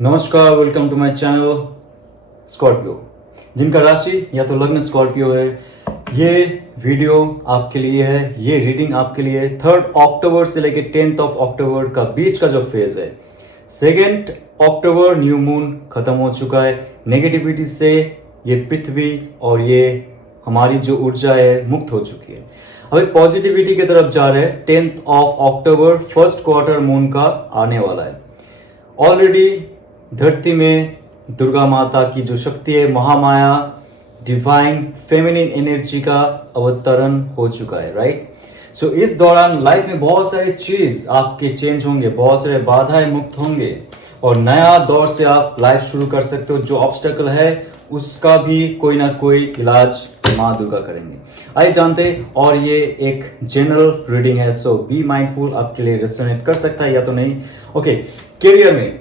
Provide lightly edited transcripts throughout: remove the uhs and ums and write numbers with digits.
नमस्कार, welcome to my channel Scorpio. जिनका राशि या तो लग्न स्कॉर्पियो है, ये वीडियो आपके लिए है। ये रीडिंग आपके लिए 3 अक्टूबर से लेकर 10 अक्टूबर का बीच का जो फेज है। 2 अक्टूबर न्यू मून खत्म हो चुका है। नेगेटिविटी से ये पृथ्वी और ये हमारी जो ऊर्जा है मुक्त हो चुकी है। अभी पॉजिटिविटी की तरफ जा रहे हैं। 10 अक्टूबर फर्स्ट क्वार्टर मून का आने वाला है। ऑलरेडी धरती में दुर्गा माता की जो शक्ति है, महामाया, डिवाइन फेमिनिन एनर्जी का अवतरण हो चुका है, राइट। सो इस दौरान लाइफ में बहुत सारी चीज आपके चेंज होंगे, बहुत सारे बाधाएं मुक्त होंगे और नया दौर से आप लाइफ शुरू कर सकते हो। जो ऑब्स्टेकल है उसका भी कोई ना कोई इलाज माँ दुर्गा करेंगे। आइए जानते हैं। और ये एक जनरल रीडिंग है, सो बी माइंडफुल, आपके लिए रेजोनेट कर सकता है या तो नहीं। ओके, करियर में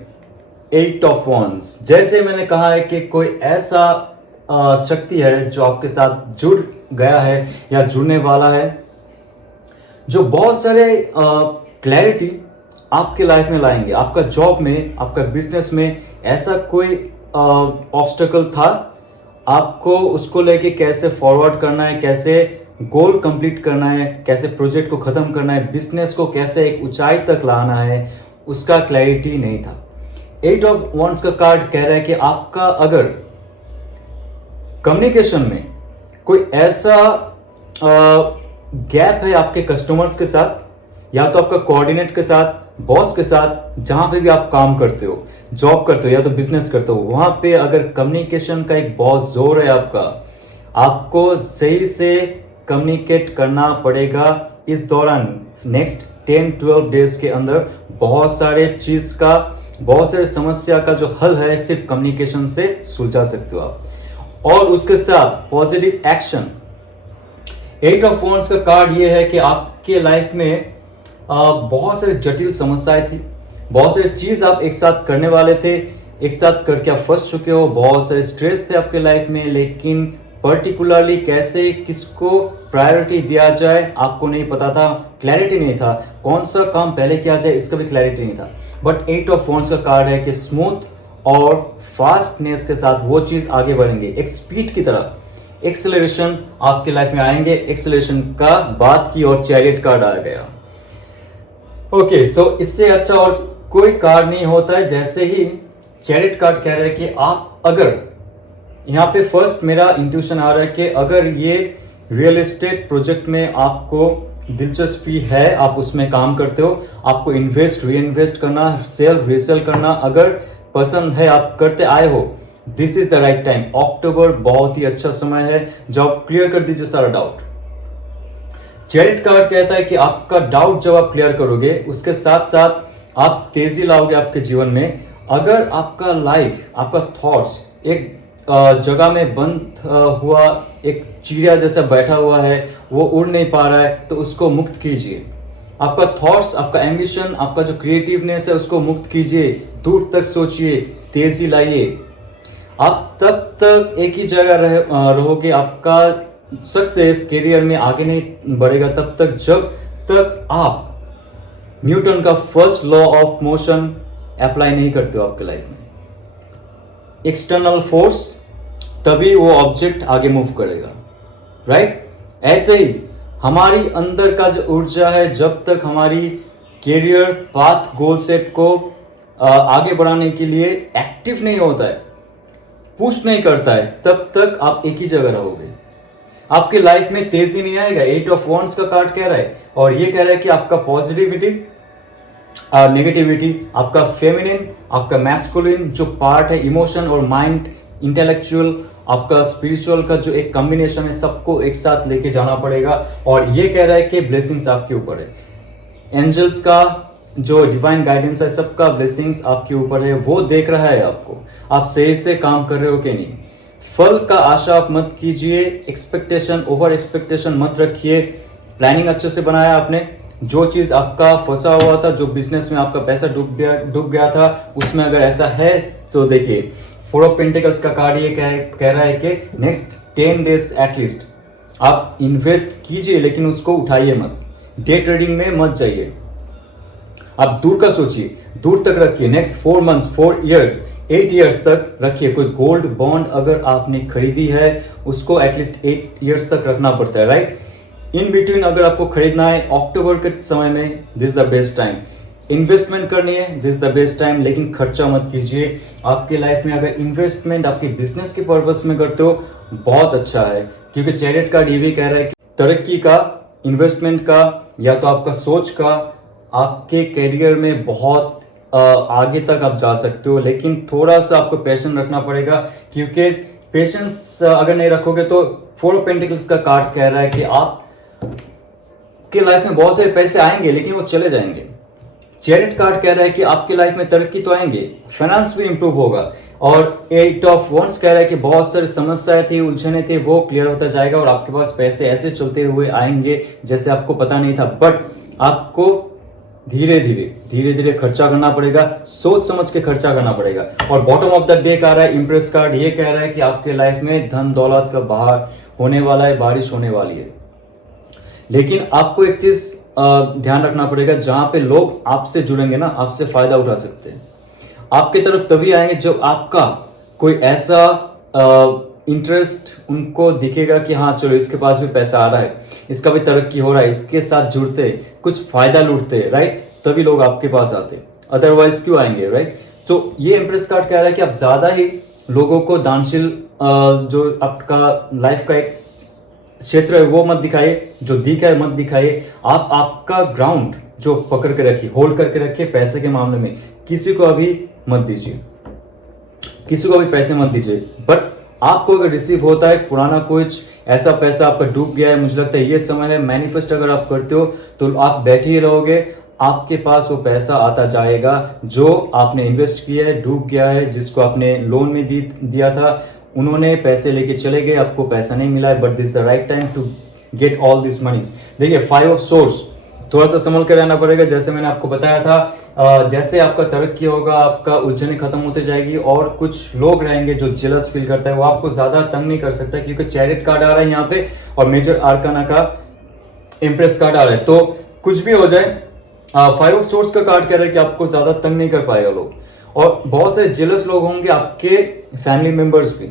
8 ऑफ वॉन्ड्स, जैसे मैंने कहा है कि कोई ऐसा शक्ति है जो आपके साथ जुड़ गया है या जुड़ने वाला है, जो बहुत सारे क्लैरिटी आपके लाइफ में लाएंगे। आपका जॉब में, आपका बिजनेस में ऐसा कोई ऑब्स्टेकल था, आपको उसको लेके कैसे फॉरवर्ड करना है, कैसे गोल कंप्लीट करना है, कैसे प्रोजेक्ट को खत्म करना है, बिजनेस को कैसे एक ऊंचाई तक लाना है, उसका क्लैरिटी नहीं था। 8 ऑफ वॉन्ड्स का कार्ड कह रहा है कि आपका अगर कम्युनिकेशन में कोई ऐसा गैप है आपके कस्टमर्स के साथ, या तो आपका कोऑर्डिनेट के साथ, बॉस के साथ, जहां पे भी आप काम करते हो, जॉब करते हो या तो बिजनेस करते हो, वहां पे अगर कम्युनिकेशन का एक बहुत जोर है आपका, आपको सही से कम्युनिकेट करना पड़ेगा इस दौरान। नेक्स्ट 10-12 डेज के अंदर बहुत सारे चीज का, बहुत सारे समस्या का जो हल है सिर्फ कम्युनिकेशन से सुलझा सकते हो आप। और उसके साथ पॉजिटिव एक्शन। 8 ऑफ वॉन्ड्स का कार्ड ये है कि आपके लाइफ में बहुत सारी जटिल समस्याएं थी, बहुत सारी चीज आप एक साथ करने वाले थे, एक साथ करके आप फंस चुके हो, बहुत सारे स्ट्रेस थे आपके लाइफ में, लेकिन पर्टिकुलरली कैसे किसको प्रायोरिटी दिया जाए आपको नहीं पता था, क्लैरिटी नहीं था, कौन सा काम पहले किया जाए इसका भी क्लैरिटी नहीं था। बट 8 ऑफ वॉन्ड्स का कार्ड है कि स्मूथ और फास्टनेस के साथ वो चीज आगे बढ़ेंगे, एक स्पीड की तरह एक्सेलरेशन आपके लाइफ में आएंगे। एक्सेलरेशन का बात की और चैरियट कार्ड आ गया। ओके, सो इससे अच्छा और कोई कार्ड नहीं होता है। जैसे ही चैरियट कार्ड कह रहा है कि आप अगर, यहाँ पे फर्स्ट मेरा इंट्यूशन आ रहा है कि अगर ये रियल एस्टेट प्रोजेक्ट में आपको दिलचस्पी है, आप उसमें काम करते हो, आपको इन्वेस्ट री इन्वेस्ट करना, सेल रीसेल करना अगर पसंद है, आप करते आए हो, this is the right time. अक्टूबर बहुत ही अच्छा समय है जब आप क्लियर कर दीजिए सारा डाउट। चैरियट कार्ड कहता है कि आपका डाउट जब आप क्लियर करोगे, उसके साथ साथ आप तेजी लाओगे आपके जीवन में। अगर आपका लाइफ, आपका थॉट्स एक जगह में बंद हुआ, एक चिड़िया जैसा बैठा हुआ है, वो उड़ नहीं पा रहा है, तो उसको मुक्त कीजिए। आपका थॉट्स, आपका एम्बिशन, आपका जो क्रिएटिवनेस है उसको मुक्त कीजिए, दूर तक सोचिए, तेजी लाइए। आप तब तक एक ही जगह रहोगे, आपका सक्सेस करियर में आगे नहीं बढ़ेगा तब तक जब तक आप न्यूटन का first law of motion apply नहीं करते हो आपके लाइफ में। एक्सटर्नल फोर्स, तभी वो ऑब्जेक्ट आगे मूव करेगा, राइट। ऐसे ही हमारी अंदर का जो ऊर्जा है, जब तक हमारी कैरियर पाथ गोल सेट को आगे बढ़ाने के लिए एक्टिव नहीं होता है, पुश नहीं करता है, तब तक आप एक ही जगह रहोगे। आपके लाइफ में तेजी नहीं आएगा। 8 ऑफ वॉन्ड्स का कार्ड कह रहा है, और ये कह रहा है कि आपका पॉजिटिविटी, नेगेटिविटी, आपका फेमिनिन, आपका मैस्कुलिन जो पार्ट है, इमोशन और माइंड, इंटेलेक्चुअल, आपका स्पिरिचुअल का जो एक कॉम्बिनेशन है, सबको एक साथ लेके जाना पड़ेगा। और ये कह रहा है कि ब्लेसिंग्स आपके ऊपर है। एंजल्स का जो डिवाइन गाइडेंस है, सबका ब्लेसिंग्स आपके ऊपर है, वो देख रहा है आपको, आप सही से काम कर रहे हो कि नहीं। फल का आशा आप मत कीजिए, एक्सपेक्टेशन, ओवर एक्सपेक्टेशन मत रखिए। प्लानिंग अच्छे से बनाया आपने, जो चीज आपका फंसा हुआ था, जो बिजनेस में आपका पैसा डूब गया था, उसमें अगर ऐसा है तो देखिए 4 ऑफ पेंटिकल्स का कार्ड ये कह रहा है कि नेक्स्ट 10 डेज एटलीस्ट आप इन्वेस्ट कीजिए, लेकिन उसको उठाइए मत, डे ट्रेडिंग में मत जाइए। आप दूर का सोचिए, दूर तक रखिए, नेक्स्ट 4 मंथ्स, 4 ईयर्स, 8 ईयर्स तक रखिए। कोई गोल्ड बॉन्ड अगर आपने खरीदी है उसको एटलीस्ट 8 ईयर्स तक रखना पड़ता है, राइट। इन बिटवीन अगर आपको खरीदना है अक्टूबर के समय में, this is the best time. Investment करनी है, this is the best time, लेकिन खर्चा मत कीजिए। आपके लाइफ में अगर इन्वेस्टमेंट आपके बिजनेस के पर्पस में करते हो बहुत अच्छा है, क्योंकि चैरियट कार्ड ये भी कह रहा है कि तरक्की का, इन्वेस्टमेंट का, या तो आपका सोच का, आपके करियर में बहुत आगे तक आप जा सकते हो, लेकिन थोड़ा सा आपको पैशन रखना पड़ेगा, क्योंकि पेशेंस अगर नहीं रखोगे तो 4 ऑफ पेंटिकल्स का कार्ड कह रहा है कि आप के लाइफ में बहुत सारे पैसे आएंगे लेकिन वो चले जाएंगे। चैरियट कार्ड कह रहा है कि आपकी लाइफ में तरक्की तो आएंगे, फाइनेंस भी इंप्रूव होगा, और 8 ऑफ वंड्स कह रहा है कि बहुत सारी समस्याएं थी, उलझने थे, वो क्लियर होता जाएगा और आपके पास पैसे ऐसे चलते हुए आएंगे जैसे आपको पता नहीं था। बट आपको धीरे धीरे खर्चा करना पड़ेगा, सोच समझ के खर्चा करना पड़ेगा। और बॉटम ऑफ द डे आ रहा है इम्प्रेस कार्ड, ये कह रहा है कि आपके लाइफ में धन दौलत का बहार होने वाला है, बारिश होने वाली है। लेकिन आपको एक चीज ध्यान रखना पड़ेगा, जहां पे लोग आपसे जुड़ेंगे ना, आपसे फायदा उठा सकते हैं, आपकी तरफ तभी आएंगे जब आपका कोई ऐसा इंटरेस्ट उनको दिखेगा कि हाँ चलो इसके पास भी पैसा आ रहा है, इसका भी तरक्की हो रहा है, इसके साथ जुड़ते, कुछ फायदा लूटते, राइट, तभी लोग आपके पास आते, अदरवाइज क्यों आएंगे, राइट। तो ये इंप्रेस कार्ड कह रहा है कि आप ज्यादा ही लोगों को दानशील जो आपका लाइफ का एक क्षेत्र है वो मत दिखाइए, जो दिख है मत दिखाइए। आप आपका ग्राउंड जो पकड़ के रखिए, होल्ड करके रखिए। पैसे के मामले में किसी को अभी मत दीजिए, किसी को भी पैसे मत दीजिए। बट आपको अगर रिसीव होता है पुराना कुछ ऐसा पैसा आपका डूब गया है, मुझे लगता है ये समय है मैनिफेस्ट अगर आप करते हो तो आप बैठे ही रहोगे, आपके पास वो पैसा आता जाएगा जो आपने इन्वेस्ट किया है, डूब गया है, जिसको आपने लोन में दिया था, उन्होंने पैसे लेके चले गए, आपको पैसा नहीं मिला है। But this the right time to get all this moneys. देखिए 5 ऑफ सोर्स, थोड़ा सा संभल कर रहना पड़ेगा, जैसे मैंने आपको बताया था। जैसे आपका तरक्की होगा, आपका उलझने खत्म होते जाएगी, और कुछ लोग रहेंगे जो जेलस फील करता है, वो आपको ज्यादा तंग नहीं कर सकता, क्योंकि चैरियट कार्ड आ रहा है यहाँ पे और मेजर आर्काना का इंप्रेस कार्ड आ रहा है। तो कुछ भी हो जाए, 5 ऑफ सोर्स का कार्ड कह रहा है कि आपको ज्यादा तंग नहीं कर पाएगा लोग। और बहुत सारे जेलस लोग होंगे, आपके फैमिली मेंबर्स भी,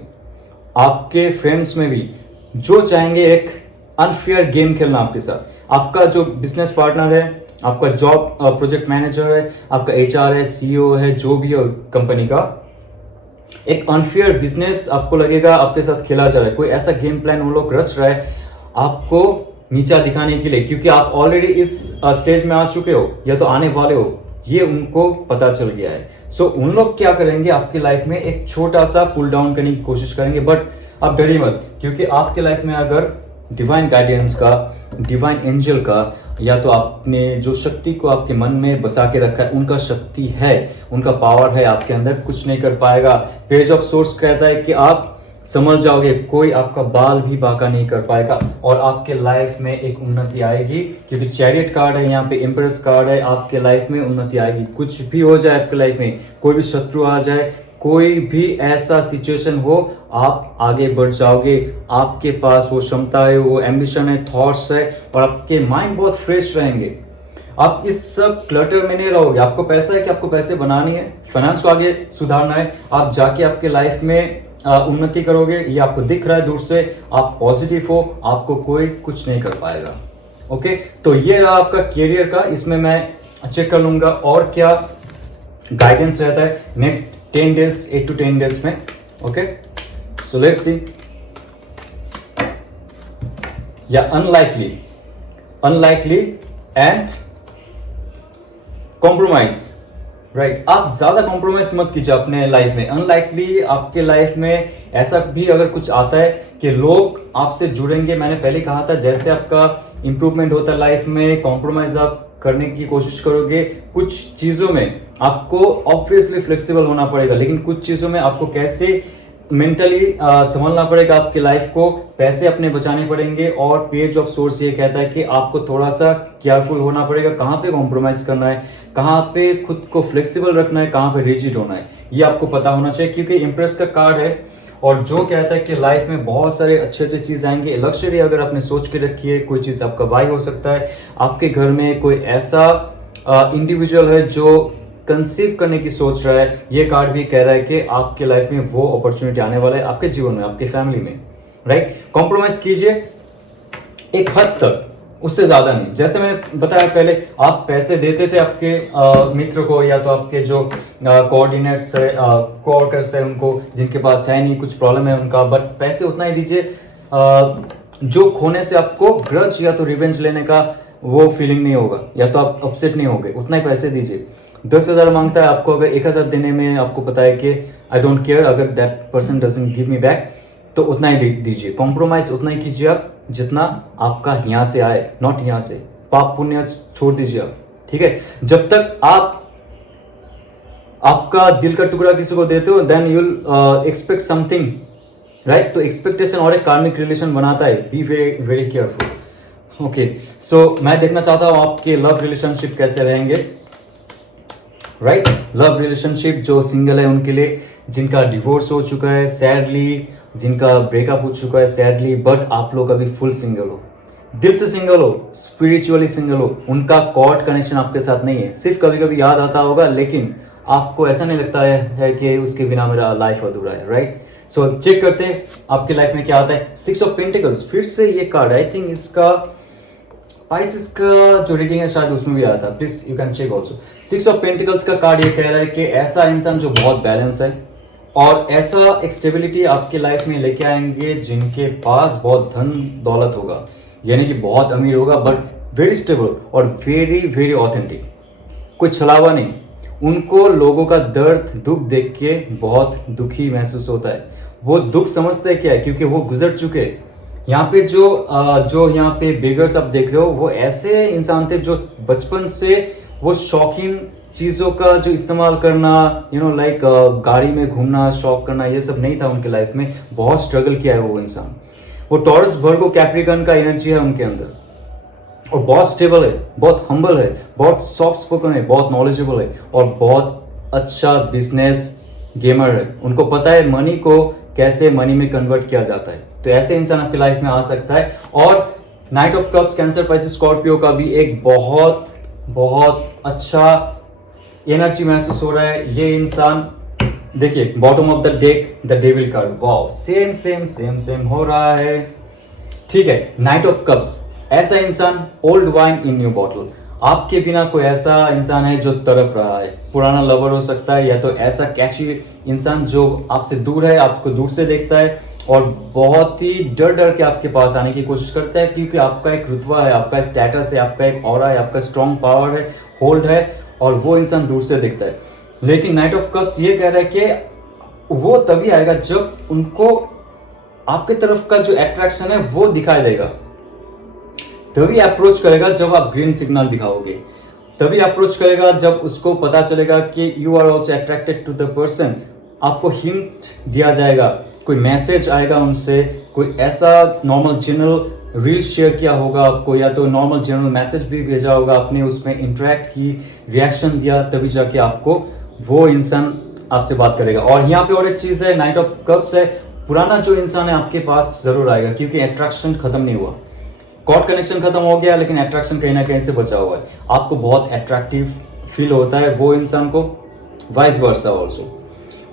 आपके फ्रेंड्स में भी, जो चाहेंगे एक अनफेयर गेम खेलना आपके साथ। आपका जो बिजनेस पार्टनर है, आपका जॉब प्रोजेक्ट मैनेजर है, आपका एचआर है, सीईओ है, जो भी है कंपनी का, एक अनफेयर बिजनेस आपको लगेगा आपके साथ खेला जा रहा है, कोई ऐसा गेम प्लान वो लोग रच रहा है आपको नीचा दिखाने के लिए, क्योंकि आप ऑलरेडी इस स्टेज में आ चुके हो या तो आने वाले हो, ये उनको पता चल गया है। सो उन लोग क्या करेंगे, आपकी लाइफ में एक छोटा सा पुल डाउन करने की कोशिश करेंगे। बट आप डरिए मत, क्योंकि आपके लाइफ में अगर डिवाइन गाइडेंस का, डिवाइन एंजल का, या तो आपने जो शक्ति को आपके मन में बसा के रखा है, उनका शक्ति है, उनका पावर है आपके अंदर, कुछ नहीं कर पाएगा। पेज ऑफ सोर्स कहता है कि आप समझ जाओगे, कोई आपका बाल भी बांका नहीं कर पाएगा, और आपके लाइफ में एक उन्नति आएगी, क्योंकि चैरियट कार्ड है यहाँ पे, इंप्रेस कार्ड है, आपके लाइफ में उन्नति आएगी। कुछ भी हो जाए आपके लाइफ में, कोई भी शत्रु आ जाए, कोई भी ऐसा सिचुएशन हो, आप आगे बढ़ जाओगे। आपके पास वो क्षमता है, वो एम्बिशन है, थॉट्स है, और आपके माइंड बहुत फ्रेश रहेंगे। आप इस सब क्लटर में नहीं रहोगे। आपको पैसा है कि आपको पैसे बनानी है, फाइनेंस को आगे सुधारना है, आप जाके आपके लाइफ में उन्नति करोगे, ये आपको दिख रहा है दूर से। आप पॉजिटिव हो, आपको कोई कुछ नहीं कर पाएगा। ओके, तो ये रहा आपका कैरियर का, इसमें मैं चेक कर लूंगा और क्या गाइडेंस रहता है नेक्स्ट 10 डेज, 8 to 10 डेज में। Okay, so let's see. या अनलाइकली एंड कॉम्प्रोमाइज, राइट। आप ज्यादा कॉम्प्रोमाइज मत कीजिए अपने लाइफ में। अनलाइकली आपके लाइफ में ऐसा भी अगर कुछ आता है कि लोग आपसे जुड़ेंगे, मैंने पहले कहा था, जैसे आपका इंप्रूवमेंट होता है लाइफ में, कॉम्प्रोमाइज आप करने की कोशिश करोगे। कुछ चीजों में आपको ऑब्वियसली फ्लेक्सिबल होना पड़ेगा, लेकिन कुछ चीजों में आपको कैसे मेंटली संभालना पड़ेगा आपकी लाइफ को, पैसे अपने बचाने पड़ेंगे। और पेज ऑफ सोर्स ये कहता है कि आपको थोड़ा सा केयरफुल होना पड़ेगा, कहाँ पे कॉम्प्रोमाइज करना है, कहाँ पे खुद को फ्लेक्सिबल रखना है, कहाँ पे रिजिड होना है, ये आपको पता होना चाहिए। क्योंकि इंप्रेस का कार्ड है और जो कहता है कि लाइफ में बहुत सारे अच्छे अच्छे चीज आएंगे। लक्ष्य अगर आपने सोच के रखी है, कोई चीज आपका बाई हो सकता है, आपके घर में कोई ऐसा इंडिविजुअल है जो कंसीव करने की सोच रहा है, ये कार्ड भी कह रहा है कि आपके लाइफ में वो अपॉर्चुनिटी आने वाला है, आपके जीवन में, आपके फैमिली में, राइट। कॉम्प्रोमाइज कीजिए एक हद तक, उससे ज्यादा नहीं। जैसे मैंने बताया पहले, आप पैसे देते थे आपके मित्र को या तो आपके जो कोऑर्डिनेट्स है, कोवर्कर्स है, उनको जिनके पास है नहीं, कुछ प्रॉब्लम है उनका, बट पैसे उतना ही दीजिए जो खोने से आपको ग्रज या तो रिवेंज लेने का वो फीलिंग नहीं होगा, या तो आप अपसेट नहीं होगे, उतना ही पैसे दीजिए। 10,000 मांगता है आपको, अगर 1,000 देने में आपको पता है कि आई डोंट केयर, अगर that person doesn't give me back, तो उतना ही दीजिए। कॉम्प्रोमाइज उतना ही कीजिए आप जितना आपका यहाँ से आए, नॉट यहाँ से। पाप पुण्य छोड़ दीजिए आप, ठीक है। जब तक आप आपका दिल का टुकड़ा किसी को देते हो, then you will expect something, right. तो एक्सपेक्टेशन और एक कार्मिक रिलेशन बनाता है। Be very very careful. Okay, so मैं देखना चाहता हूं आपके लव रिलेशनशिप कैसे रहेंगे, राइट। लव रिलेशनशिप जो सिंगल है उनके लिए, जिनका डिवोर्स हो चुका है सैडली, जिनका ब्रेकअप हो चुका है सैडली, बट आप लोग अभी फुल सिंगल हो, दिल से सिंगल हो, स्पिरिचुअली सिंगल हो, उनका कॉर्ड कनेक्शन आपके साथ नहीं है, सिर्फ कभी कभी याद आता होगा, लेकिन आपको ऐसा नहीं लगता है कि उसके बिना मेरा लाइफ अधूरा है, राइट। सो चेक करते हैं आपकी लाइफ में क्या आता है। 6 ऑफ पेंटिकल्स, फिर से ये कार्ड, आई थिंक इसका पाइसेस का जो रीडिंग है शायद उसमें भी आया था, please you can check also. 6 of pentacles का कार्ड ये कह रहा है कि ऐसा इंसान जो बहुत बैलेंस है और ऐसा एक स्टेबिलिटी आपके लाइफ में लेके आएंगे जिनके पास बहुत धन दौलत होगा, यानी कि बहुत अमीर होगा, बट वेरी स्टेबल और वेरी वेरी ऑथेंटिक, कोई छलावा नहीं। उनको लोगों का दर्द दुख देख के बहुत दुखी महसूस होता है, वो दुख समझते क्या है क्योंकि वो गुजर चुके। यहाँ पे जो यहाँ पे बेगर्स आप देख रहे हो, वो ऐसे इंसान थे जो बचपन से वो शौकीन चीज़ों का जो इस्तेमाल करना, लाइक गाड़ी में घूमना, शौक करना, ये सब नहीं था उनके लाइफ में। बहुत स्ट्रगल किया है वो इंसान। वो टॉरस वर्गो कैप्रिकॉन का एनर्जी है उनके अंदर, और बहुत स्टेबल है, बहुत हम्बल है, बहुत सॉफ्ट स्पोकन है, बहुत नॉलेजेबल है, और बहुत अच्छा बिजनेस गेमर है। उनको पता है मनी को कैसे मनी में कन्वर्ट किया जाता है। तो ऐसे इंसान आपकी लाइफ में आ सकता है। और night of cups, cancer, Pisces, Scorpio का भी एक बहुत बहुत अच्छा एनर्जी महसूस हो रहा है। ये इंसान देखिए, bottom of the deck the devil card, wow, same same same same हो रहा है, ठीक है। नाइट ऑफ कप्स, ऐसा इंसान, old wine in new bottle, आपके बिना कोई ऐसा इंसान है जो तड़प रहा है। पुराना लवर हो सकता है, या तो ऐसा कैची इंसान जो आपसे दूर है, आपको दूर से देखता है और बहुत ही डर डर के आपके पास आने की कोशिश करता है, क्योंकि आपका एक रुतबा है, आपका स्टेटस है, आपका एक ऑरा है, आपका स्ट्रॉन्ग पावर है, होल्ड है, और वो इंसान दूर से देखता है। लेकिन नाइट ऑफ कप्स ये कह रहा है कि वो तभी आएगा जब उनको आपके तरफ का जो अट्रैक्शन है वो दिखाई देगा, तभी अप्रोच करेगा जब आप ग्रीन सिग्नल दिखाओगे, तभी अप्रोच करेगा जब उसको पता चलेगा कि you are also attracted to the person. आपको हिंट दिया जाएगा, कोई मैसेज आएगा उनसे, कोई ऐसा नॉर्मल जनरल रील शेयर किया होगा आपको, या तो नॉर्मल जनरल मैसेज भी भेजा होगा, आपने उसमें इंटरेक्ट की, रिएक्शन दिया, तभी जाके आपको वो इंसान आपसे बात करेगा। और यहाँ पे और एक चीज है, नाइट ऑफ कप्स है, पुराना जो इंसान है आपके पास जरूर आएगा, क्योंकि अट्रैक्शन खत्म नहीं हुआ, कॉर्ड कनेक्शन खत्म हो गया, लेकिन अट्रैक्शन कहीं ना कहीं से बचा हुआ है। आपको बहुत अट्रैक्टिव फील होता है वो इंसान को, वाइस वर्सा ऑल्सो।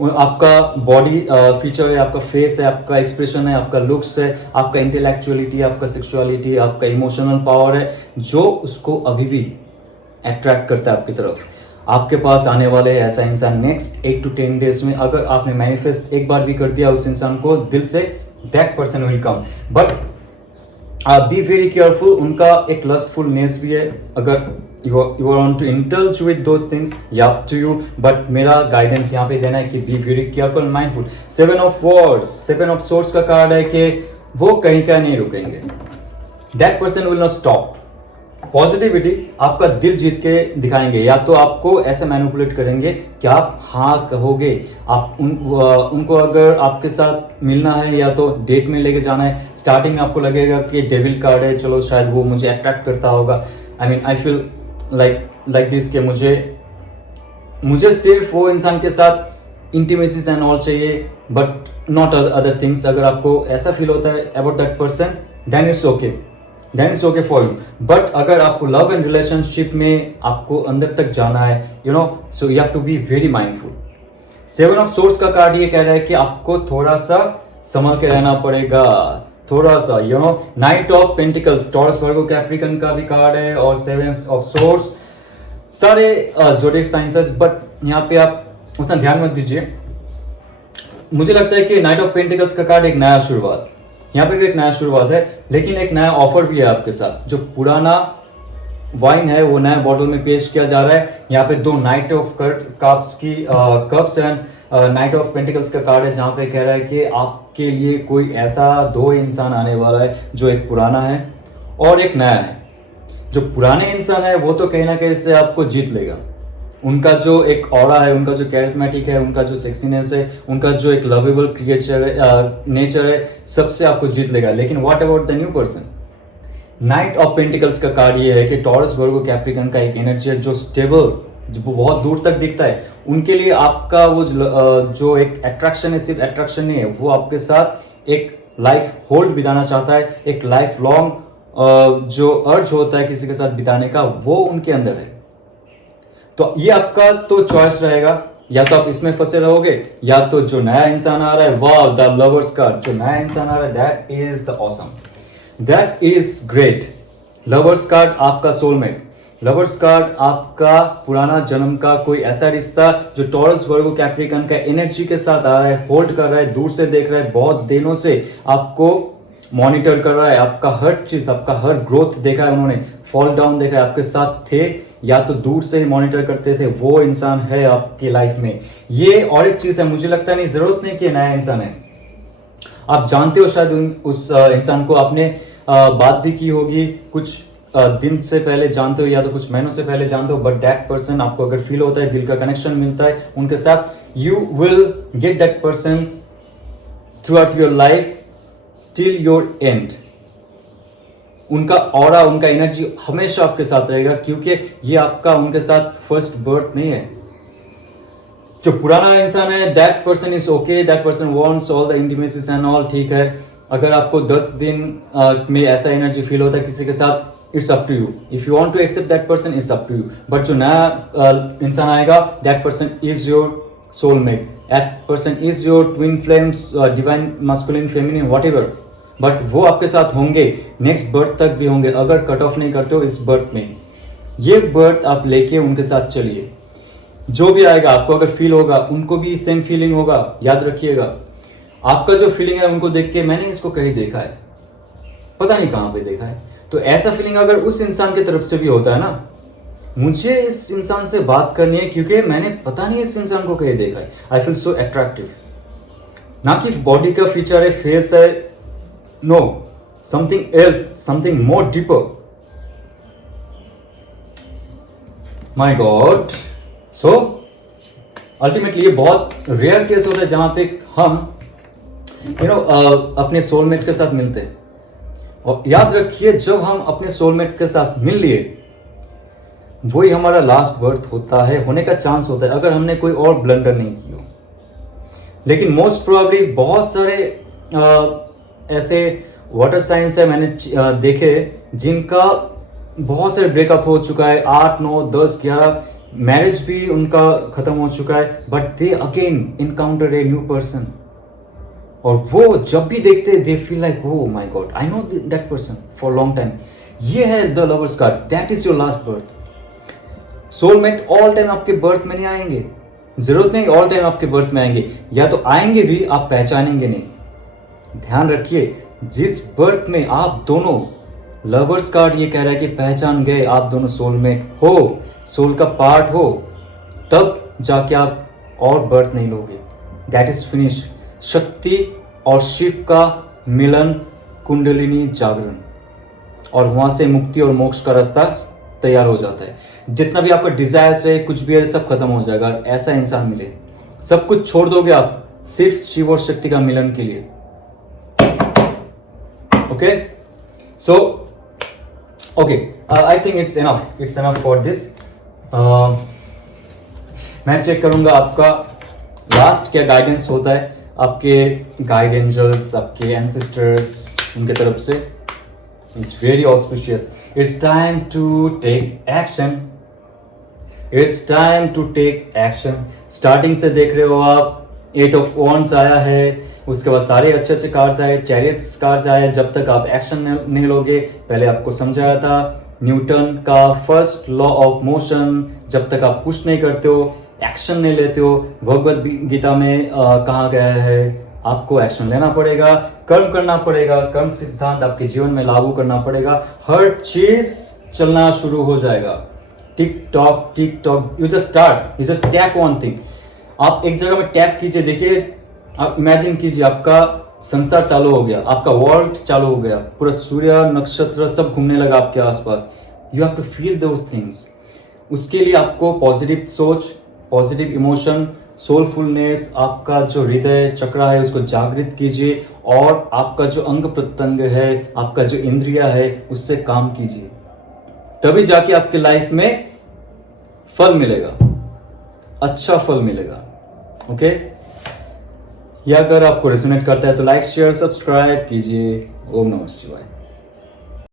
आपका बॉडी फीचर है, आपका फेस है, आपका एक्सप्रेशन है, आपका लुक्स है, आपका इंटेलेक्चुअलिटी, आपका सेक्सुअलिटी, आपका इमोशनल पावर है, जो उसको अभी भी अट्रैक्ट करता है आपकी तरफ। आपके पास आने वाले ऐसा इंसान नेक्स्ट 8 to 10 डेज में, अगर आपने मैनिफेस्ट एक बार भी कर दिया उस इंसान को दिल से, that person will come. But be very careful, उनका एक लस्टफुलनेस भी है। अगर you are want to indulge with those things, या अप टू यू, बट मेरा गाइडेंस यहाँ पे देना है कि be very careful, mindful. 7 of wards, 7 of swords का कार्ड है कि वो कहीं का नहीं रुकेंगे, that person will not stop. Positivity, आपका दिल जीत के दिखाएंगे, या तो आपको ऐसे मैनिपुलेट करेंगे कि आप हाँ कहोगे। आप उनको अगर आपके साथ मिलना है या तो डेट में लेके जाना है, स्टार्टिंग में आपको लगेगा कि डेविल कार्ड है, चलो शायद वो मुझे अट्रैक्ट करता होगा। आई फील लाइक दिस कि मुझे सिर्फ वो इंसान के साथ इंटीमेसीज एंड ऑल चाहिए, बट नॉट अदर थिंग्स। अगर आपको ऐसा फील होता है about that person, then it's okay, then it's okay for you. But अगर आपको लव एंड रिलेशनशिप में आपको अंदर तक जाना है, so you have to be very mindful. 7 of sources का कार्ड ये कह रहा है कि आपको थोड़ा सा संभल के रहना पड़ेगा, थोड़ा सा, night of pentacles, taurus, Virgo, Capricorn का भी कार्ड है, और 7 ऑफ सोर्स, सारे ज़ोडिएक साइंसेस। बट यहाँ पे आप उतना ध्यान मत दीजिए। मुझे लगता है कि नाइट ऑफ पेंटिकल्स का कार्ड एक नया शुरुआत, यहाँ पे भी एक नया शुरुआत है, लेकिन एक नया ऑफर भी है आपके साथ। जो पुराना वाइन है वो नया बॉटल में पेश किया जा रहा है। यहाँ पे 2 नाइट ऑफ कप्स की cups and night of pentacles का कार्ड है, जहाँ पे कह रहा है कि आपके लिए कोई ऐसा 2 इंसान आने वाला है, जो एक पुराना है और एक नया है। जो पुराने इंसान है वो तो कहीं ना कहीं से आपको जीत लेगा। उनका जो एक ऑरा है, उनका जो कैरिस्मेटिक है, उनका जो सेक्सीनेस है, उनका जो एक लवेबल क्रिएचर है, नेचर है, सबसे आपको जीत लेगा। लेकिन what about the new person? Night of pentacles का कार्ड ये है कि टॉरस, वर्गो, कैप्रिकन का एक एनर्जी है जो स्टेबल, जो बहुत दूर तक दिखता है। उनके लिए आपका वो जो एक अट्रैक्शन है, सिर्फ अट्रैक्शन नहीं है, वो आपके साथ एक लाइफ होल्ड बिताना चाहता है, एक लाइफ लॉन्ग जो अर्ज होता है किसी के साथ बिताने का, वो उनके अंदर है। तो ये आपका तो चॉइस रहेगा, या तो आप इसमें फंसे रहोगे, या तो जो नया इंसान आ रहा है, वाह, द लवर्स कार्ड, जो नया इंसान आ रहा है, that is the awesome, that is great. Lovers card आपका सोलमेट, लवर्स कार्ड आपका पुराना जन्म का कोई ऐसा रिश्ता जो टॉरस, वर्गो, कैप्रिकन का एनर्जी के साथ आ रहा है, होल्ड कर रहा है, दूर से देख रहा है, बहुत दिनों से आपको मॉनिटर कर रहा है, आपका हर चीज, आपका हर ग्रोथ देखा है उन्होंने, फॉल डाउन देखा है, आपके साथ थे या तो दूर से ही मॉनिटर करते थे, वो इंसान है आपकी लाइफ में। ये और एक चीज है, मुझे लगता नहीं, जरूरत नहीं कि नया इंसान है, आप जानते हो शायद उस इंसान को, आपने बात भी की होगी, कुछ दिन से पहले जानते हो या तो कुछ महीनों से पहले जानते हो, बट दैट पर्सन आपको अगर फील होता है, दिल का कनेक्शन मिलता है उनके साथ, you will get that person through out your life till your and. उनका ऑरा, उनका एनर्जी हमेशा आपके साथ रहेगा, क्योंकि ये आपका उनके साथ फर्स्ट बर्थ नहीं है। जो पुराना इंसान है, that person is okay, that person wants all the intimacies and all, ठीक है। अगर आपको 10 दिन में ऐसा एनर्जी फील होता है किसी के साथ, it's up to you, if you want to accept that person, it's up to you. But जो नया इंसान आएगा, that person is your soulmate, that person is your twin flames, divine masculine, feminine, whatever. But वो आपके साथ होंगे, next birth तक भी होंगे, अगर कट ऑफ नहीं करते हो इस बर्थ में। ये बर्थ आप लेके उनके साथ चलिए, जो भी आएगा आपको अगर फील होगा, उनको भी सेम फीलिंग होगा। याद रखिएगा, आपका जो फीलिंग है उनको देख के, मैंने इसको कहीं देखा है, पता नहीं कहाँ पे देखा है, तो ऐसा फीलिंग अगर उस इंसान की तरफ से भी होता है ना, मुझे इस इंसान से बात करनी है क्योंकि मैंने पता नहीं इस इंसान को कहीं देखा है, आई फील सो अट्रैक्टिव। ना कि बॉडी का फीचर है, फेस है, no, something else, something more deeper. My god. So ultimately ये बहुत रेयर केस होता है जहां पे हम अपने सोलमेट के साथ मिलते हैं। और याद रखिए, जब हम अपने सोलमेट के साथ मिल लिए, वही हमारा लास्ट बर्थ होता है, होने का चांस होता है, अगर हमने कोई और ब्लंडर नहीं की हो। लेकिन मोस्ट प्रोबेबली बहुत सारे ऐसे वाटर साइंस है मैंने देखे, जिनका बहुत सारे ब्रेकअप हो चुका है, 8, 9, 10, 11 मैरिज भी उनका खत्म हो चुका है, but they again encounter a new person. और वो जब भी देखते they feel like, oh my God, I know that person for long time. ये है the lovers card, that is your last birth. Soulmate all time आपके birth में नहीं आएंगे, जरूरत नहीं ऑल टाइम आपके बर्थ में आएंगे, या तो आएंगे भी, आप पहचानेंगे नहीं। ध्यान रखिए, जिस बर्थ में आप दोनों, लवर्स कार्ड ये कह रहा है कि पहचान गए आप दोनों सोलमेट हो, सोल का पार्ट हो, तब जाके आप और बर्थ नहीं लोगे। That is finish. शक्ति और शिव का मिलन, कुंडलिनी जागरण, और वहां से मुक्ति और मोक्ष का रास्ता तैयार हो जाता है। जितना भी आपका डिजायर्स है, कुछ भी है, सब खत्म हो जाएगा। ऐसा इंसान मिले, सब कुछ छोड़ दोगे आप सिर्फ शिव और शक्ति का मिलन के लिए। Okay, so okay, I think it's enough for this. मैं चेक करूंगा आपका लास्ट क्या गाइडेंस होता है, आपके गाइड एंजल्स, आपके एंसेस्टर्स, उनके तरफ से। is very auspicious. It's time to take action. It's time to take action. Starting से देख रहे हो आप 8 of Wands आया है, उसके बाद सारे अच्छे अच्छे कार्ड्स आए, चैरियट्स कार्ड्स आए. जब तक आप एक्शन नहीं लोगे, पहले आपको समझाया था न्यूटन का फर्स्ट लॉ ऑफ मोशन, जब तक आप पुश नहीं करते हो, एक्शन नहीं लेते हो. भगवद गीता में कहा गया है आपको एक्शन लेना पड़ेगा, कर्म करना पड़ेगा, कर्म सिद्धांत आपके जीवन में लागू करना पड़ेगा. हर चीज चलना शुरू हो जाएगा. Tick tock, you just start, you just tap one thing. आप एक जगह में टैप कीजिए, देखिए, आप इमेजिन कीजिए आपका संसार चालू हो गया, आपका वर्ल्ड चालू हो गया, पूरा सूर्य नक्षत्र सब घूमने लगा आपके आसपास. You have to feel those things. उसके लिए आपको पॉजिटिव सोच, पॉजिटिव इमोशन, सोलफुलनेस, आपका जो हृदय चक्र है उसको जागृत कीजिए, और आपका जो अंग प्रत्यंग है, आपका जो इंद्रिया है, उससे काम कीजिए. तभी जाके आपके लाइफ में फल मिलेगा, अच्छा फल मिलेगा. ओके, यह अगर आपको रेजोनेट करता है तो लाइक शेयर सब्सक्राइब कीजिए. ओम नमः शिवाय.